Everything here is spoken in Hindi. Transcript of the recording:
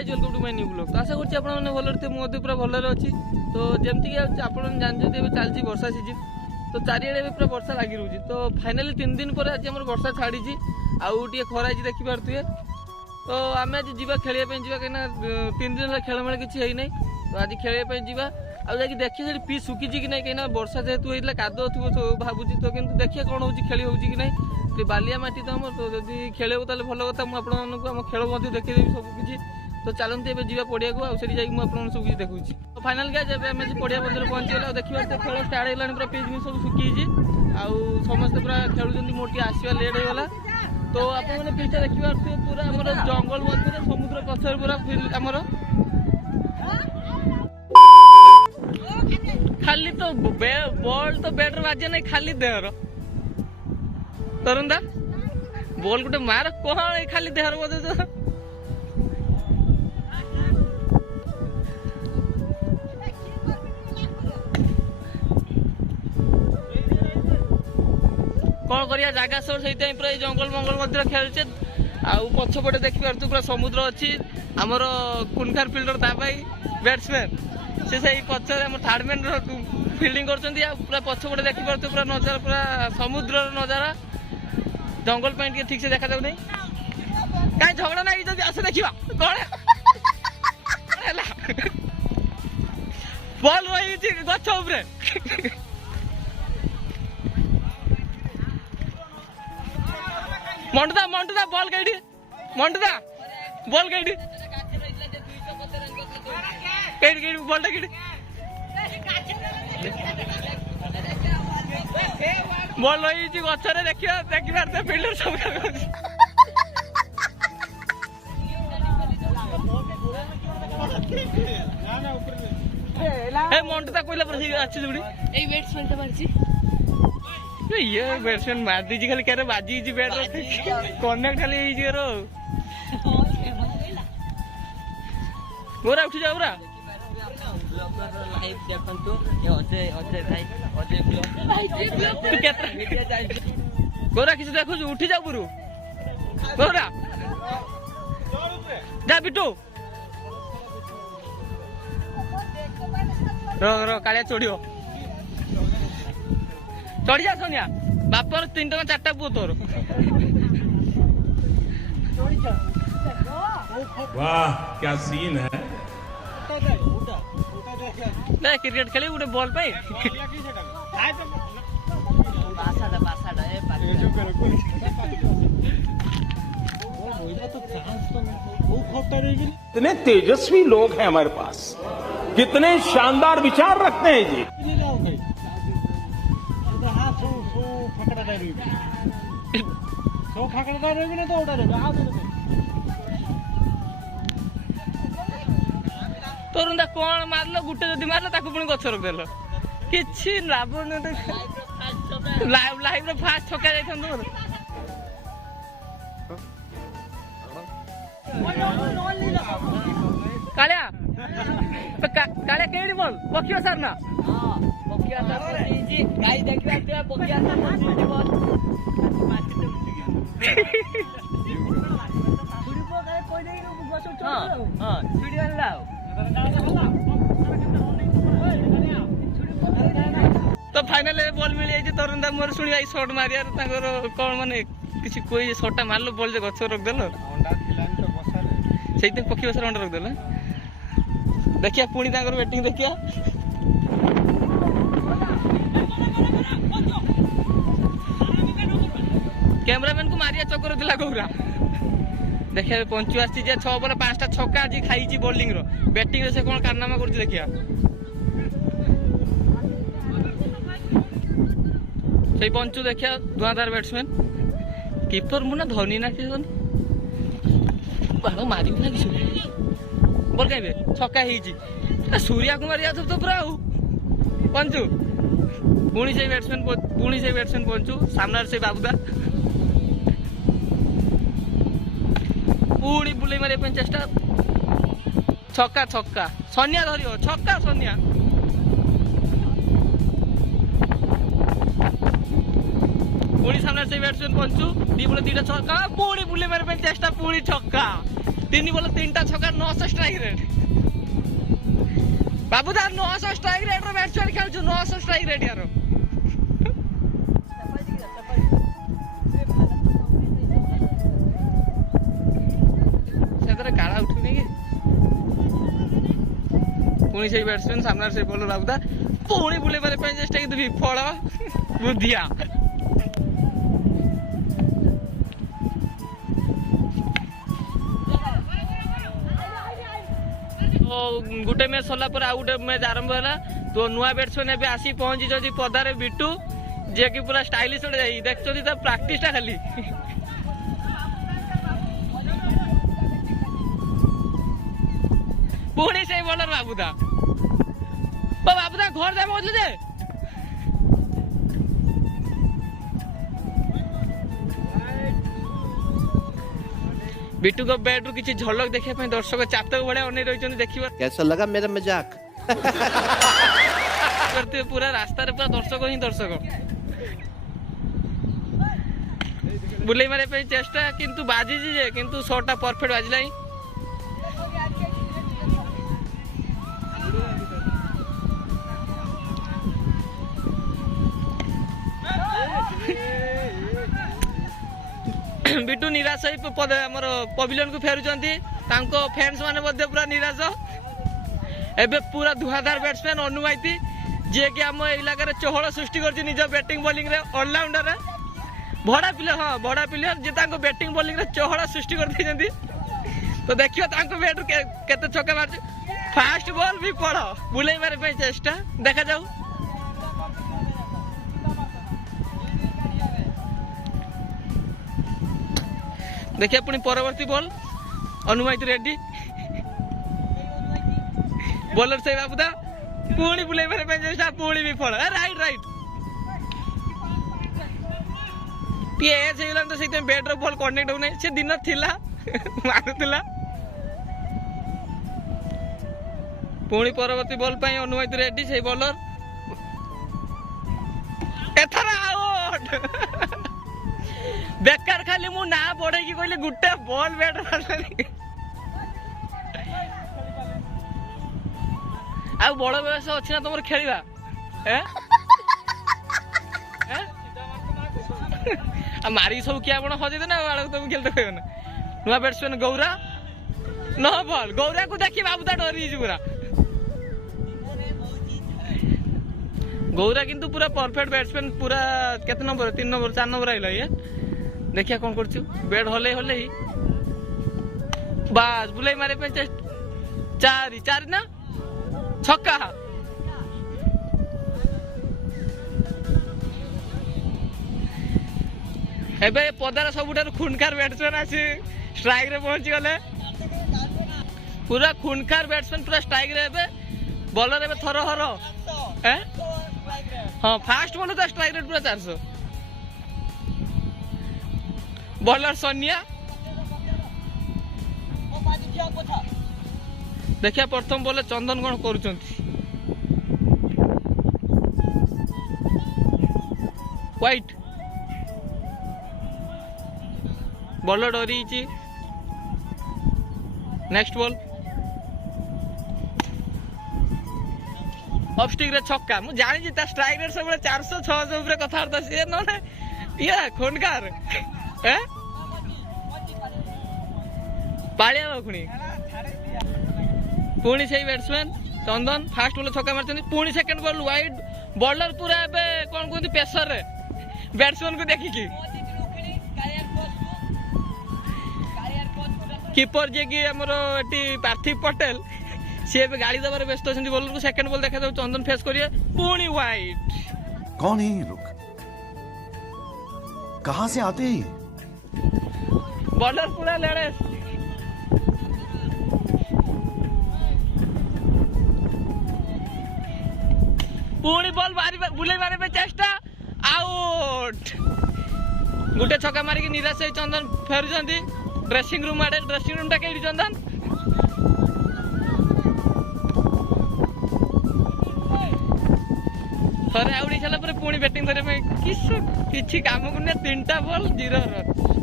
Guys welcome to my new blog. तो आशा करछि आपण माने भलर थे मोदे पूरा भलर अछि। तो जेमति कि आपण जानते एबे चलछि वर्षा सीजन। तो चारियाडे एबे पूरा वर्षा लागि रहउछि। तो फाइनली 3 दिन पर आज हमर वर्षा छाड़ी छि आउ टिए खरा छि देखि पारथुए। तो आमे आज जीवा खेलिया पे जीवा केना 3 दिन ला खेल मेल किछि हेइ नै। तो आज खेलिया पे जीवा आ जाकि देखि से पी सुखी छि कि नै केना वर्षा जेतु हेइला कादो थुबो तो भाबुछि। तो किंतु देखिया कोन होउछि खेली होउछि कि नै। ते बालिया माटी तो हमर तो जदी खेलेबो ताले भलो कथा मु आपण मानकु हम खेल मध्ये देखि देबी सब किछि। तो चलते एबे जीवा पड़िया को आउसरी जाई मु आपण सब किछि देखुछि। तो फाइनल गाइस एबे हम पड़िया बंदर पहुंची गेला देखिबा ते खेल स्टार्ट हेलानी पूरा पेज में सब सुखी छि आउ समस्त पूरा खेलु जंदी मोटी आसीवा लेट हो गेला। तो आपण माने पिचटा देखिबा पूरा हमर जंगल मध्ये समुद्र पछर पूरा हमर खाली तो बॉल तो बैट बाजे नहीं खाली देहर तरुण दा बॉल गुटे मार कोन खाली देहर बजे तो कौन करिया जागा सब सही पूरा जंगल मंगल मध्य खेलचे आउ पछपटे देखि पारतु पूरा समुद्र अछि हमर कुनखार फील्डर ता भाई बैट्समैन से सही पछरे हम थर्ड मैन फील्डिंग करछंती आ पूरा पछपटे देखि पारतु पूरा नजारा पूरा समुद्र नजारा जंगल पॉइंट के ठीक से देखा जाउ नै काई झगड़ा नाही जदी आसे देखिबा कोन हैला बॉल रही छि गछ ऊपर मंटदा बॉल गईडी मंटदा बॉल गईडी गईडी बॉल गईडी बॉल रही छि गछरे देखिया देखिबार ते फील्डर सब ए मंटदा कोइला पर अछि जुडी ए बैट्समैन त मारछि ये बैट्समैन मार दीजिए खाली कह रहे बाजी जी बैट कनेक्ट खाली हीजिए रो गोरा उठ जाओ रा लाइव देखंतु ए अजय भाई अजय ब्लॉग तू केतना गोरा किछ देखु उठी जाओ गुरु गोरा जा बिटू रो कालिया चोड़ियो चढ़ी जा सोनिया बापर 3 टका 4 टा पुओ तोर वाह क्या सीन है ले क्रिकेट खेली उठे बॉल पे बासाडा ए कितने तेजस्वी लोग हैं हमारे पास कितने शानदार विचार रखते हैं जी तोरुंदा कौन मारलो गुटे जदि मारलो ताकू पुणी गछ रख देलो किछि लाभ न लाइव रे फास्ट छक्का जाइथन तोर कालिया कालिया केडी बॉल पकियो सर ना हां पकिया सर जी गाई देखिबा ते पकिया सर जी बॉल छुरी को गाय कोइ नै गछ उठ हां छुरी वाला तो फाइनल बॉल मिल जाई तरुण दा मोर सुनी आई शॉट मारिया ताकर कोन माने किछि कोई शॉटटा मारलो बॉल जे गछ रख देलो अंडा खिलान तो बसारे सेते पखी बसर अंडा रख देलो देखिया पुणी ताकर बैटिंग देखिया कैमरामैन को मारिया चक्कर दिला गौरा देखिए पंचु आसी 6 बॉल 5टा छक्का आज खाई बॉलिंग रो बैटिंग रे से कोन कारनामा करछि देखिया से पंचु देखिया धुआंधार बैट्समैन कीपर मुना धोनी ना कि बालो मारी ना कि बॉल काइबे छक्का हिजी सूर्या कुमार यादव तो पूरा पंचु पुणी से बैट्समैन पंचु सामने से बाबूदा पुणी बुले मारे चेष्टा छक्का छक्का सोनिया धरियो छक्का सोनिया पुणी सामने से बैट्समैन पंचु दी बुले 2टा छक्का पुणी बुले मारे चेष्टा पुणी छक्का 3 बॉल 3टा छक्का 900 स्ट्राइक रेट बाबूदा 900 स्ट्राइक रेट रो बैट्समैन खेलछु 900 स्ट्राइक रेट यार सेतरे काळा उठुनी कि पुणी से बैट्समैन सामने से बॉलर बाबूदा पुणी बुले मारे पे चेष्टा कि विफल बुद्धिया गोटे मैच सरला पर आ गोटे मैच आरंभ है तो नुआ बैट्समैन एबे आसी पहुंची जदी पदारे बिट्टू जे कि पूरा स्टाइलिश उड़े जाई देखछोदी त प्रैक्टिस ता खाली पुणी से बॉलर बाबूदा ओ बाबूदा घर जा बोलले जे बिट्टू को बैट रु किसी झलक देखिया पे दर्शक चातक बड़े अनै रहिचन देखिबा कैसा लगा मेरा मजाक करते पूरा रास्ता रे पूरा दर्शक ही दर्शक बुले मारे पे चेष्टा किंतु बाजी जे किंतु शॉटटा परफेक्ट बाजला ही बिट्टू निराश हमर पविलियन को फेरुचंती तांको फैंस माने मध्ये पूरा निराश एबे पूरा धुआधार बैट्समैन अनुमाइती जे कि हम इलाका रे चहल सृष्टि करछि निज बैटिंग बॉलिंग रे ऑलराउंडर रे बड़ा प्लेयर जे तांको बैटिंग बॉलिंग रे चहल सृष्टि कर दैछंती तो देखियो तांको बैट केते छक्का मारछि फास्ट बॉल भी पड़ बुले मारे पे चेष्टा देखा जाऊ देखिए पुणी परवर्ती बॉल अनुमाइती रेडी बॉलर से बाबूदा पुणी बुले मारे पे चेष्टा पुणी भी पड़ राइट राइट टी एज हेगला तो सेते बैट रो बॉल कनेक्ट होनै से दिन थिला मारुतिला पुणी परवर्ती बॉल पई अनुमाइती रेडी से बॉलर एथरा आउट बेकार खाली मु ना पड़े कि कहले गुटे बॉल बैट मारलानी आ बड़ बयस अछि ना तमर खेलिबा हैं हैं आ मारी सब किया बण हजे ना वाला तुम खेलते कहबो ना नुआ बैट्समैन गौरा न बॉल गौरा को देखि बाबूदा डरी ज पूरा गौरा किंतु पूरा परफेक्ट बैट्समैन पूरा केते नंबर 3 नंबर 4 नंबर आइला ये देखिया कौन करछु बैट हले हले ही बस बुलाई मारे पे चार ना छक्का एबे पदार सबुठार खुनखार बैट्समैन आसी स्ट्राइक रे पहुंची गले पूरा खुनखार बैट्समैन पूरा स्ट्राइक रे एबे बॉलर एबे थरो हरो हैं हां फास्ट बॉल तो स्ट्राइक रेट पूरा 400 बॉलर सोनिया देखिया प्रथम बॉल चंदन कौन करुचंती व्हाइट बॉलर डरी नेक्स्ट बॉल ऑफ स्टिक रे छक्का मु जानि जी ता स्ट्राइक रेट सब 400 600 ऊपर कथारता से न ये खोनकार हैं पालिया बखुणी पुणी से बैट्समैन चंदन फास्ट बॉल छक्का मारछन पुणी सेकंड बॉल वाइड बॉलर पूरा एबे कोन कोंती प्रेशर रे बैट्समैन को देखि की कीपर जे कि हमरो एटी पार्थिव पटेल से एबे गाड़ी दबार व्यस्त अछंती बॉलर को सेकंड बॉल देखा दो चंदन फेस करिए पुणी वाइड कौन है ये लोग कहां से आते हैं बॉलर पूरा लड़े पुणी बॉल बुले मारे पे चेष्टा आउट गुटे छक्का मारिक निराश होई चंदन फेरुचंती ड्रेसिंग रूम आडे ड्रेसिंग रूम टा केडी चंदन थरे आउडी छला पर पुणी बैटिंग करे किछ काम को 3टा बॉल 0 रन